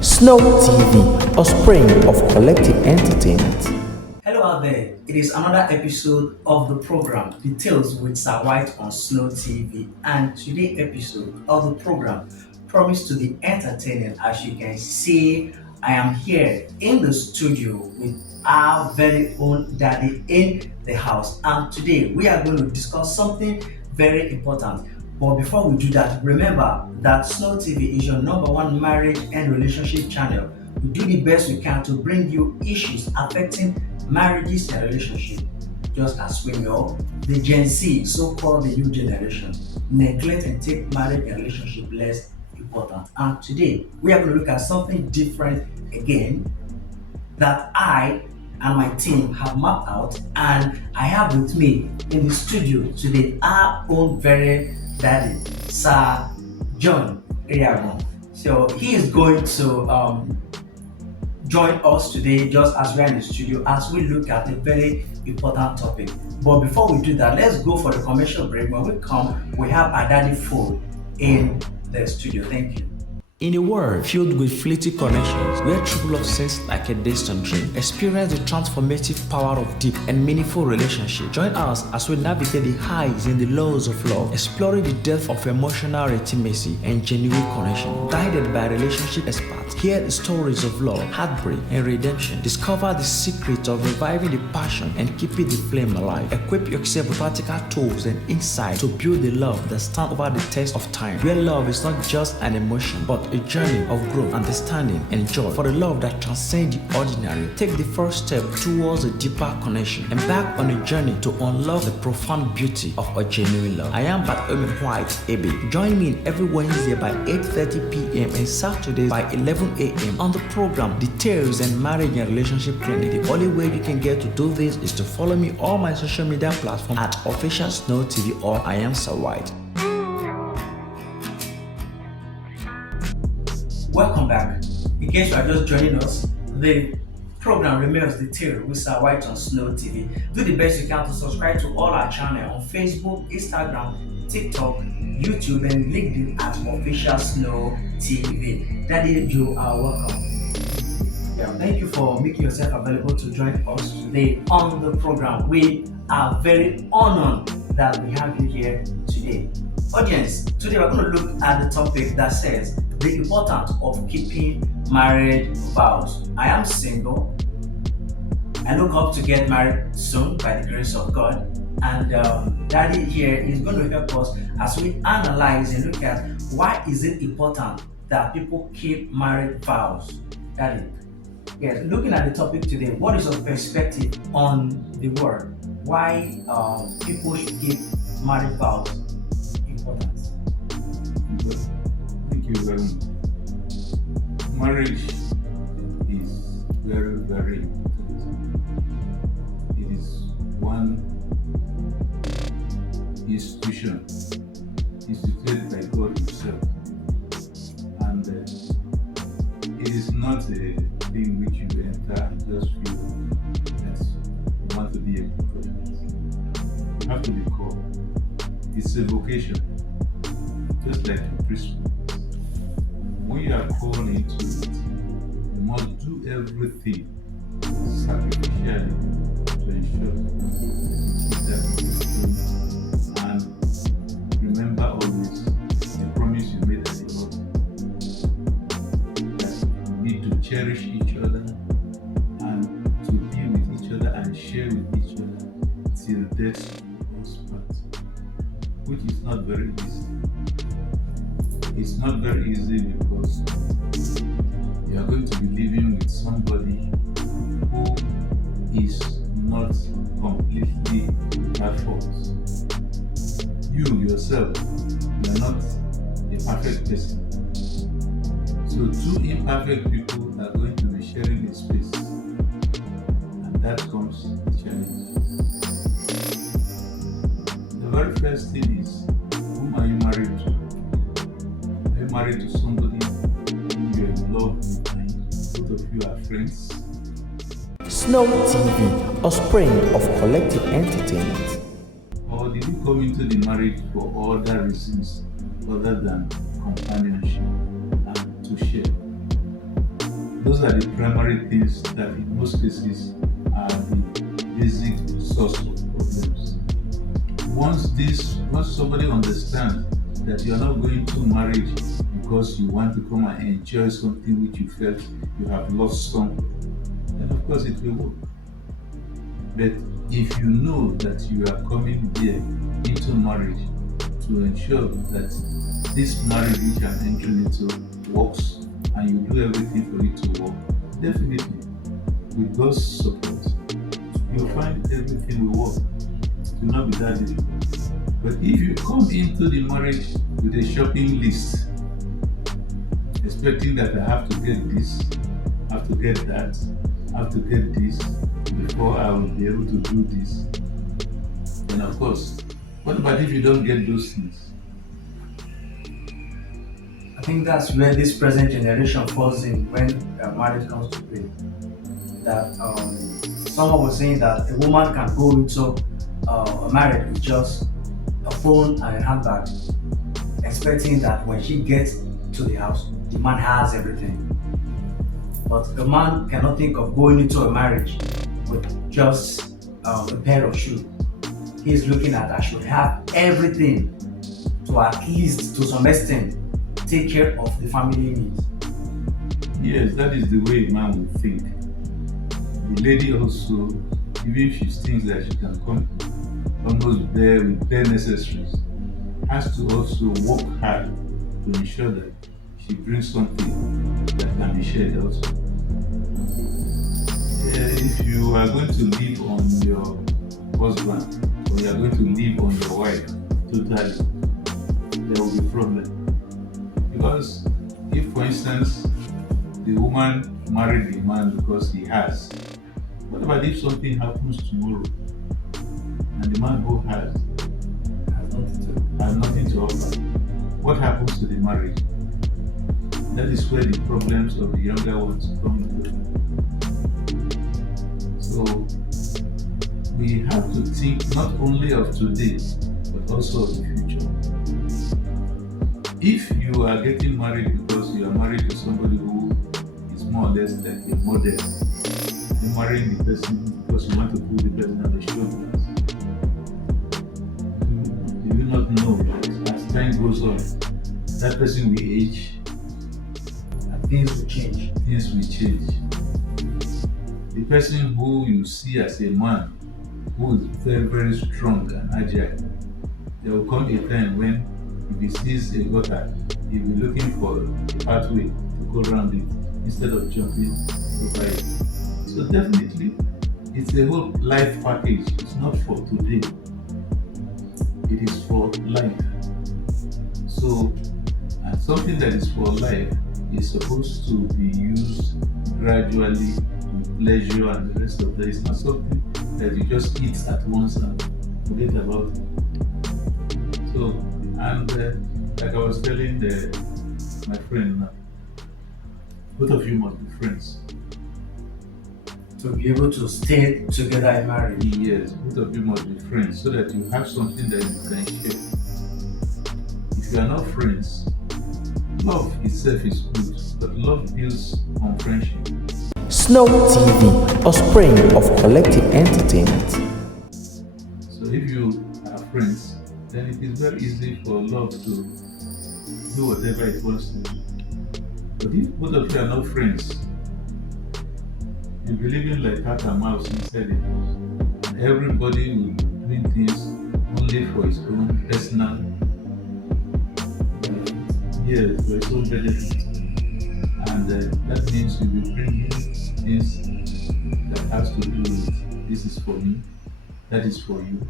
Snow TV, a spring of collective entertainment. Hello out there, it is another episode of the program Details with Sir White on Snow TV, and today's episode of the program promised to be entertaining. As you can see, I am here in the studio with our very own daddy in the house, and today we are going to discuss something very important. But before we do that, remember that Snow TV is your number one marriage and relationship channel. We do the best we can to bring you issues affecting marriages and relationships. Just as we know, the Gen Z, so-called the new generation, neglect and take marriage and relationship less important. And today, we are going to look at something different again that I and my team have mapped out, and I have with me in the studio today our own very daddy, Sir John Iriagon. So he is going to join us today just as we are in the studio as we look at a very important topic. But before we do that, let's go for the commercial break. When we come, we have our daddy food in the studio. Thank you. In a world filled with fleeting connections, where true love seems like a distant dream, experience the transformative power of deep and meaningful relationships. Join us as we navigate the highs and the lows of love, exploring the depth of emotional intimacy and genuine connection. Guided by relationship experts, hear the stories of love, heartbreak, and redemption. Discover the secret of reviving the passion and keeping the flame alive. Equip yourself with practical tools and insight to build the love that stands over the test of time. Where love is not just an emotion, but a journey of growth, understanding, and joy. For the love that transcends the ordinary, take the first step towards a deeper connection. Embark on a journey to unlock the profound beauty of a genuine love. I am Bartholomew White, Ebe. Join me every Wednesday by 8:30 p.m. and Saturdays by 11 a.m. on the program Details and Marriage and Relationship Clinic. The only way you can get to do this is to follow me on all my social media platforms at Official Snow TV or I am Sir White. Welcome back. In case you are just joining us, the program remains Detail with Sir White on Snow TV. Do the best you can to subscribe to all our channel on Facebook, Instagram, TikTok, YouTube, and LinkedIn at Official Snow TV. Daddy, you are welcome. Yeah, thank you for making yourself available to join us today on the program. We are very honored that we have you here today. Audience, today we're going to look at the topic that says the importance of keeping marriage vows. I am single. I look up to get married soon by the grace of God. And Daddy here is going to help us as we analyze and look at why is it important that people keep marriage vows. Daddy, yes, looking at the topic today, what is your perspective on the word? Why people should keep marriage vows important? Thank you very much. Marriage is very, very important. It is one institution instituted by God Himself, and it is not a thing which you enter and just feel that you want to be a prophet. You have to be called. It's a vocation, just like a priesthood. When you are called into it, you must do everything sacrificially to ensure that you keep that. And remember always the promise you made at the altar, that you need to cherish each other and to be with each other and share with each other till death do us part, which is not very easy. It's not very easy because you are going to be living with somebody who is not completely without faults. You yourself, you are not a perfect person. So two imperfect people are going to be sharing a space, and that comes the challenge. The very first thing is, whom are you married to? Are you married to somebody whom you are in love with and both of you are friends? Snow TV, a spring of collective entertainment. Or did you come into the marriage for other reasons other than companionship and to share? Those are the primary things that in most cases are the basic source of problems. Once somebody understands that you are not going to marriage because you want to come and enjoy something which you felt you have lost somewhere, then of course it will work. But if you know that you are coming there into marriage to ensure that this marriage which I'm entering into works and you do everything for it to work, definitely with God's support, you'll find everything will work. It will not be that difficult. But if you come into the marriage with a shopping list, expecting that I have to get this, have to get that, have to get this before I will be able to do this, then of course, what about if you don't get those things? I think that's where this present generation falls in when marriage comes to play. That someone was saying that a woman can go into a marriage with just a phone and a handbag, expecting that when she gets to the house, the man has everything. But a man cannot think of going into a marriage with just a pair of shoes. He's looking at I should have everything to at least to some extent take care of the family needs. Yes, that is the way a man will think. The lady also, even if she thinks that she can come almost there with bare necessaries, has to also work hard to ensure that she brings something that can be shared also. If you are going to live on your husband or you are going to live on your wife totally, there will be problem. Because if, for instance, the woman married the man because he has, what about if something happens tomorrow and the man who has nothing to offer? What happens to the marriage? That is where the problems of the younger ones come into. So we have to think not only of today but also of the future. If you are getting married because you are married to somebody who is more or less like a model, you're marrying the person because you want to put the person on the shoulders, do you not know that as time goes on, that person will age, And things will change. things will change. The person who you see as a man who is very, very strong and agile, there will come a time when if he sees a gutter, he'll be looking for a pathway to go around it instead of jumping over it. So definitely, it's a whole life package. It's not for today. It is for life. So, and something that is for life is supposed to be used gradually with pleasure and the rest of that. It's not something that you just eat at once and forget about it. So, and like I was telling my friend now, both of you must be friends. To be able to stay together in marriage. Yes, both of you must be friends so that you have something that you can share. If you are not friends, love itself is good, but love builds on friendship. Snow TV, a spring of collective entertainment. So if you are friends, then it is very easy for love to do whatever it wants to do. But if both of you are not friends, you'll be living like cat and mouse inside the house. And everybody will be doing things only for his own personal benefit. Yes, for his own benefit. And that means you'll be bringing things that has to do with this is for me, that is for you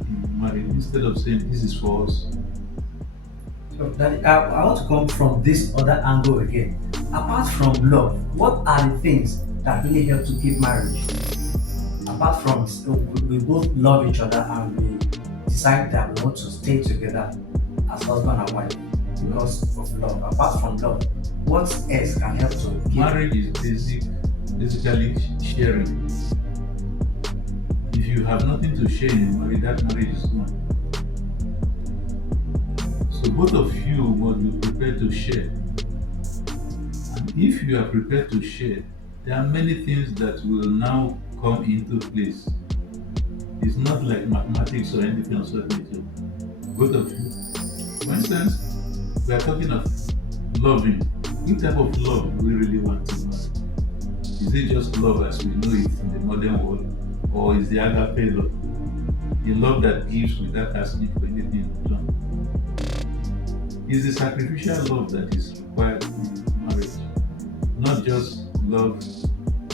in marriage, instead of saying this is for us. So that I want to come from this other angle again. Apart from love, what are the things that really help to keep marriage? Apart from we both love each other and we decide that we want to stay together as husband and wife because of love. Apart from love, what else can help to keep Marriage is basically sharing. If you have nothing to share in marriage, that marriage is gone. So both of you must be prepared to share. And If you are prepared to share, there are many things that will now come into place. It's not like mathematics or anything of such nature. Both of you. For instance, we are talking of loving. What type of love do we really want to marry? Is it just love as we know it in the modern world? Or is the agape love? The love that gives without asking for anything in return? Is the sacrificial love that is required in marriage? Not just love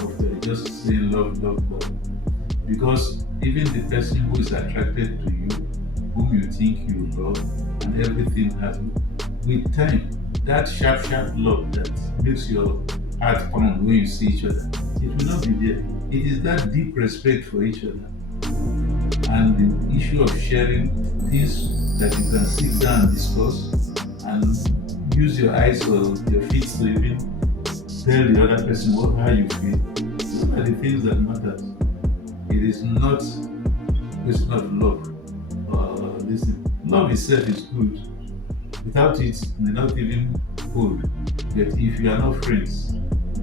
of just saying love, love, love. Because even the person who is attracted to you, whom you think you love, and everything has, with time, that sharp, sharp love that makes your heart pound when you see each other, it will not be there. It is that deep respect for each other. And the issue of sharing things that you can sit down and discuss and use your eyes or your feet to even tell the other person how you feel. Those are the things that matter. It is not a question of love. Listen, love itself is good. Without it, it may not even hold. But if you are not friends,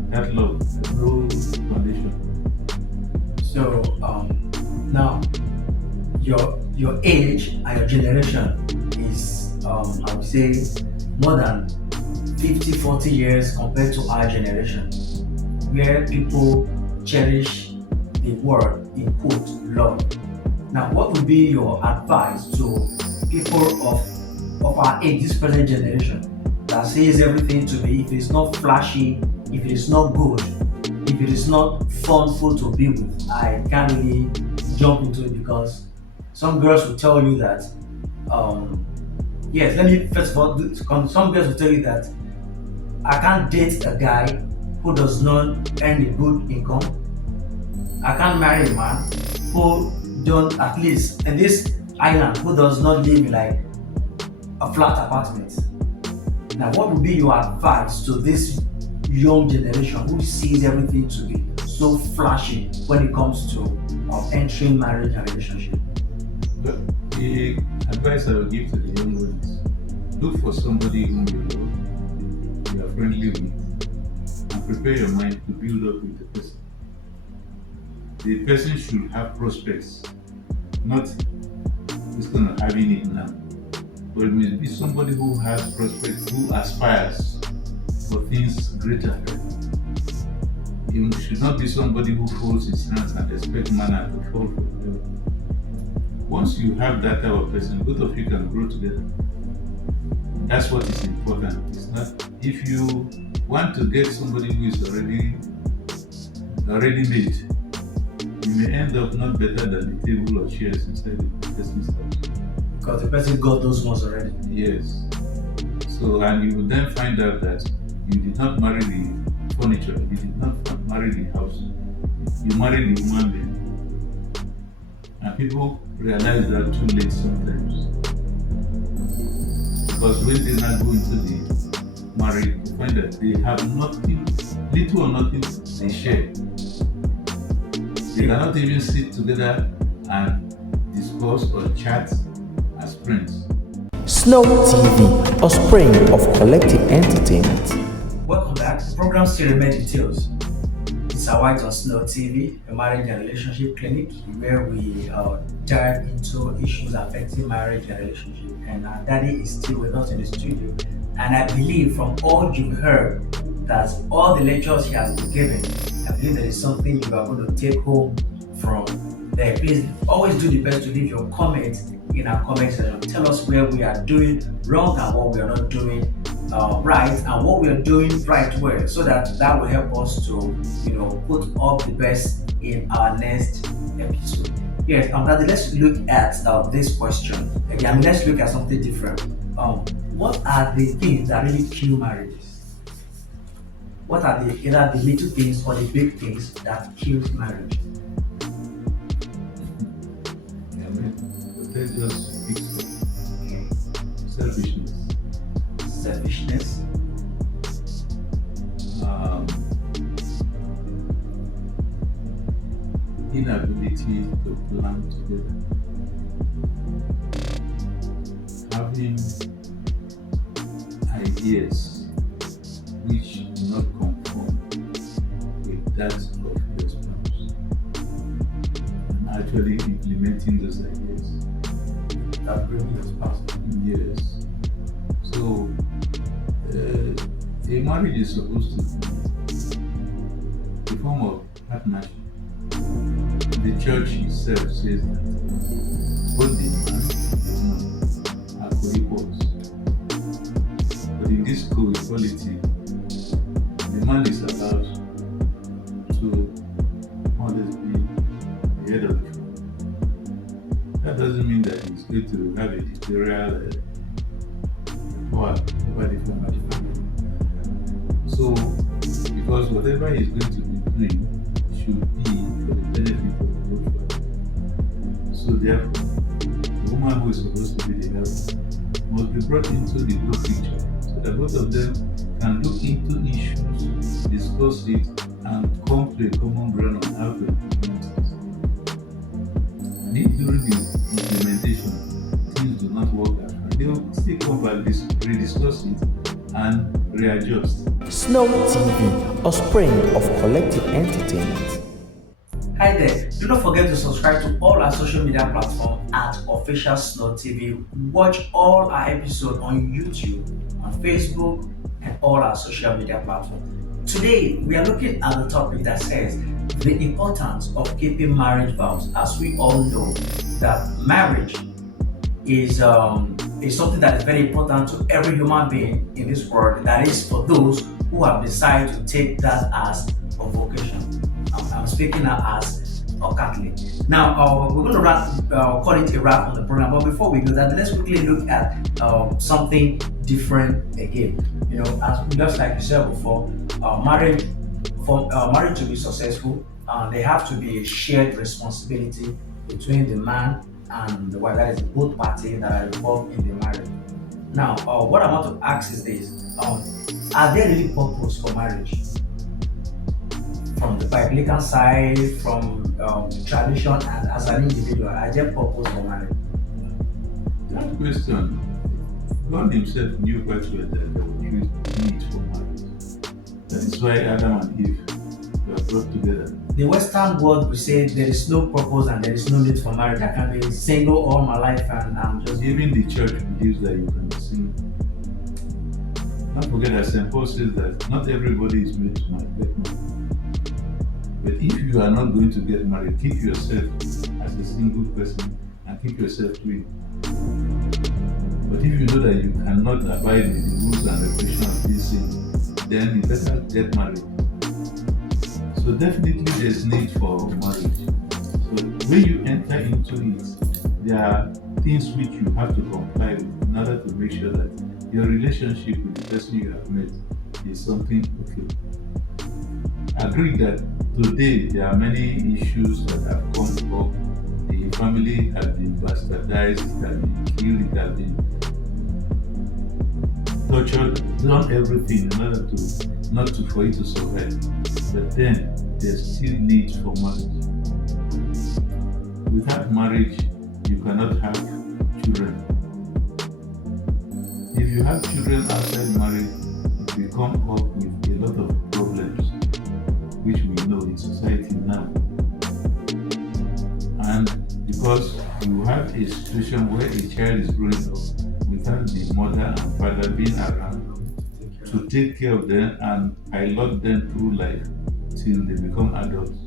that love has no foundation. So now your age and your generation is I would say more than 50-40 years compared to our generation, where people cherish the word in quote love. Now, what would be your advice to people of our age, this present generation, that says everything to me, if it's not flashy, if it is not good, if it is not fun food to be with, I can't really jump into it? Because some girls will tell you that, yes, let me first of all, some girls will tell you that I can't date a guy who does not earn a good income. I can't marry a man who don't, at least in this island, who does not live in like a flat apartment. Now, what would be your advice to this young generation who sees everything to be so flashy when it comes to entering marriage and relationship? But the advice I would give to the young ones: look for somebody whom you love, you are friendly with, and prepare your mind to build up with the person. The person should have prospects, not just kind of having it now. But it must be somebody who has prospects, who aspires for things greater. It should not be somebody who folds his hands and expects manna to fall from heaven. Once you have that type of person, both of you can grow together. That's what is important. It's not if you want to get somebody who is already made, you may end up not better than the table or chairs inside the person's house. Because the person got those ones already. Yes. So, and you will then find out that you did not marry the furniture, you did not marry the house, you married the human being. And people realize that too late sometimes. Because when they now go into the marriage, you find that they have nothing, little or nothing they share. They cannot even sit together and discuss or chat as friends. Snow TV, a spring of collective entertainment. Welcome back. The program still remains details. It's a White on Snow TV, a marriage and relationship clinic where we dive into issues affecting marriage and relationship. And our daddy is still with us in the studio. And I believe from all you've heard, that all the lectures he has been given, I believe there is something you are going to take home from there. Please always do the best to leave your comments in our comment section. Tell us where we are doing wrong and what we are not doing right, and what we are doing right well, so that will help us to put up the best in our next episode. Yes, Daddy, let's look at this question again. Let's look at something different. What are the things that really kill marriages? What are either the little things or the big things that kill marriage? Yeah, man. But let's just fix it. Selfishness. Selfishness. Inability to plan together. Having ideas which do not that of your spouse and actually implementing those ideas. That bring your spouse. Yes. So, a marriage is supposed to be a form of partnership. The church itself says that both the man and the woman are co-equals. But in this co-equality, the man is allowed to more or less be the head of the family. That doesn't mean that he's going to have a dictatorial power over the family. So, because whatever he's going to be doing should be for the benefit of both families. So, therefore, the woman who is supposed to be the helper must be brought into the whole picture so that both of them can look into issues, discuss it, and come to a common ground on how to implement it. And if during the implementation things do not work as well, they will still come back, rediscuss it, and readjust. Snow TV, a spring of collective entertainment. Hi there. Do not forget to subscribe to all our social media platforms at Official Snow TV. Watch all our episodes on YouTube, on Facebook, and all our social media platforms. Today, we are looking at the topic that says the importance of keeping marriage vows. As we all know, that marriage is something that is very important to every human being in this world. That is for those who have decided to take that as a vocation. I'm speaking now as a Catholic. Now, we're going to call it a wrap on the program. But before we do that, let's quickly look at something different again. You know, as just like you said before, marriage to be successful, there have to be a shared responsibility between the man and the wife. That is both parties that are involved in the marriage. Now, what I want to ask is this: are there really purpose for marriage? From the biblical side, from the tradition, and as an individual, are there purpose for marriage? That question, God Himself knew quite well that there was need for marriage. That is why Adam and Eve were brought together. The Western world will say there is no purpose and there is no need for marriage. I can be single all my life and I'm just. Even the church believes that you can be single. Don't forget that St. Paul says that not everybody is made to get married. But if you are not going to get married, keep yourself as a single person and keep yourself clean. But if you know that you cannot abide with the rules and regulations of this sin, then you better get married. So definitely there's need for marriage. So when you enter into it, there are things which you have to comply with in order to make sure that your relationship with the person you have met is something okay. Agree that today there are many issues that have come up. The family has been bastardized, it has been killed, it has been tortured, done everything in order for you to survive. But then there's still need for marriage. Without marriage, you cannot have children. If you have children outside marriage, you come up with a lot of problems, which we know in society now. And because you have a situation where a child is growing up without the mother and father being around to take care of them and pilot them through life till they become adults.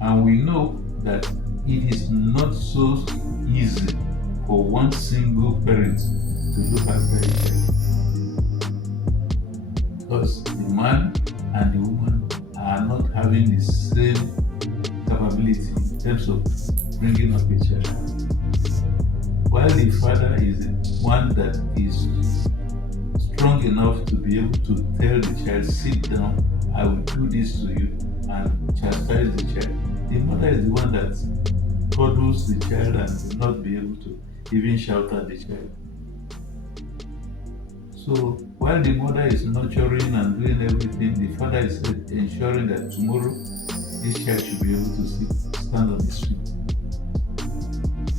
And we know that it is not so easy for one single parent to look after a child. Because the man and the woman are not having the same capability in terms of bringing up a child. While the father is the one that is strong enough to be able to tell the child, sit down, I will do this to you, and chastise the child. The mother is the one that cuddles the child and will not be able to even shout at the child. So while the mother is nurturing and doing everything, the father is ensuring that tomorrow this child should be able to stand on his feet.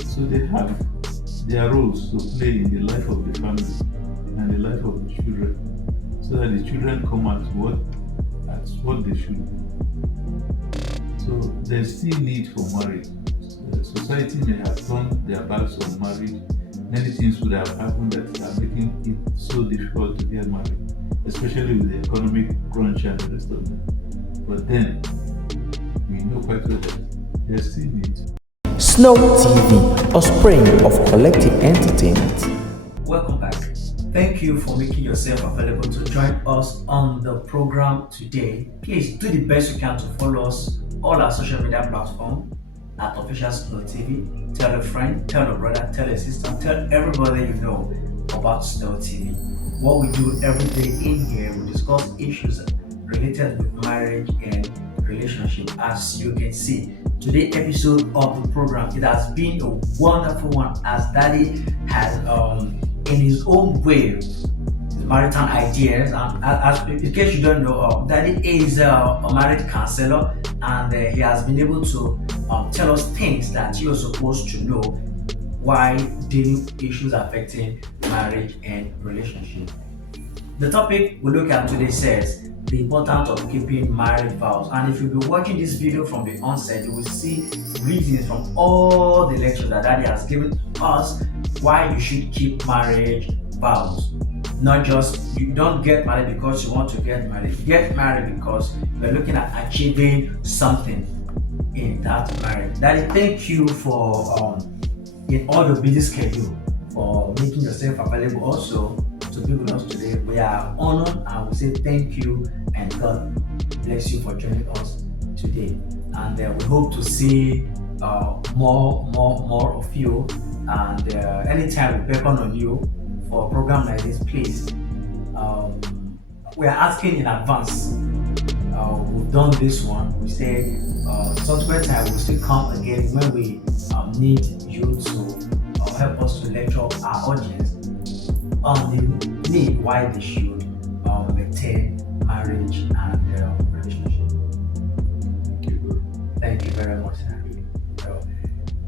So they have their roles to play in the life of the family and the life of the children, so that the children come out what That's what they should do. So there's still need for marriage. Society may have turned their backs on marriage. Many things would have happened that are making it so difficult to get married, especially with the economic crunch and the rest of them. But then, we know quite well that there's still need. Snow TV, a spring of collective entertainment. Welcome back. Thank you for making yourself available to join us on the program today. Please do the best you can to follow us all our social media platforms at Official Snow TV. Tell a friend, tell a brother, tell a sister, tell everybody you know about Snow TV. What we do every day in here, we discuss issues related with marriage and relationship. As you can see, today's episode of the program, it has been a wonderful one, as Daddy has in his own way his maritime ideas. And as in case you don't know, Daddy is a marriage counselor, and he has been able to tell us things that you're supposed to know while dealing with issues affecting marriage and relationship. The topic we look at today says the importance of keeping marriage vows. And if you've been watching this video from the onset, you will see reasons from all the lectures that Daddy has given us why you should keep marriage vows. Not just you don't get married because you want to get married. You get married because you're looking at achieving something in that marriage. Daddy, thank you for in all the busy schedule for making yourself available also to be with us today. We are honored and we say thank you and God bless you for joining us today. And we hope to see more of you. And anytime we beckon on you for a program like this, please. We are asking in advance. We've done this one. We say subsequent time we'll still come again when we need you to help us to lecture our audience on the need why they should maintain marriage and relationship. Thank you very much, sir.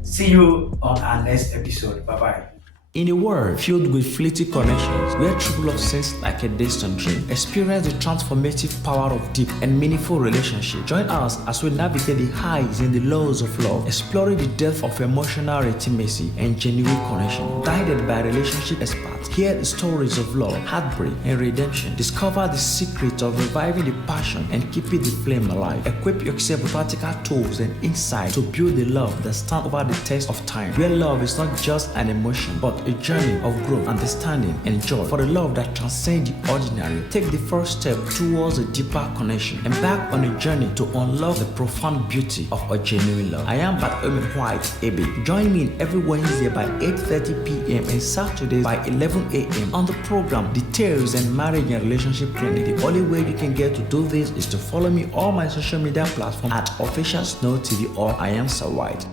See you on our next episode. Bye bye. In a world filled with fleeting connections, where true love seems like a distant dream, experience the transformative power of deep and meaningful relationships. Join us as we navigate the highs and the lows of love, exploring the depth of emotional intimacy and genuine connection. Guided by relationship experts, hear the stories of love, heartbreak, and redemption. Discover the secret of reviving the passion and keeping the flame alive. Equip yourself with practical tools and insight to build the love that stands over the test of time, where love is not just an emotion, but a journey of growth, understanding, and joy. For the love that transcends the ordinary, take the first step towards a deeper connection. Embark on a journey to unlock the profound beauty of a genuine love. I am Bartholomew White, Ebe. Join me every Wednesday by 8:30 p.m. and Saturdays by 11 a.m. on the program Details and Marriage and Relationship Clinic. The only way you can get to do this is to follow me on my social media platform at Official Snow TV or I am Sir White.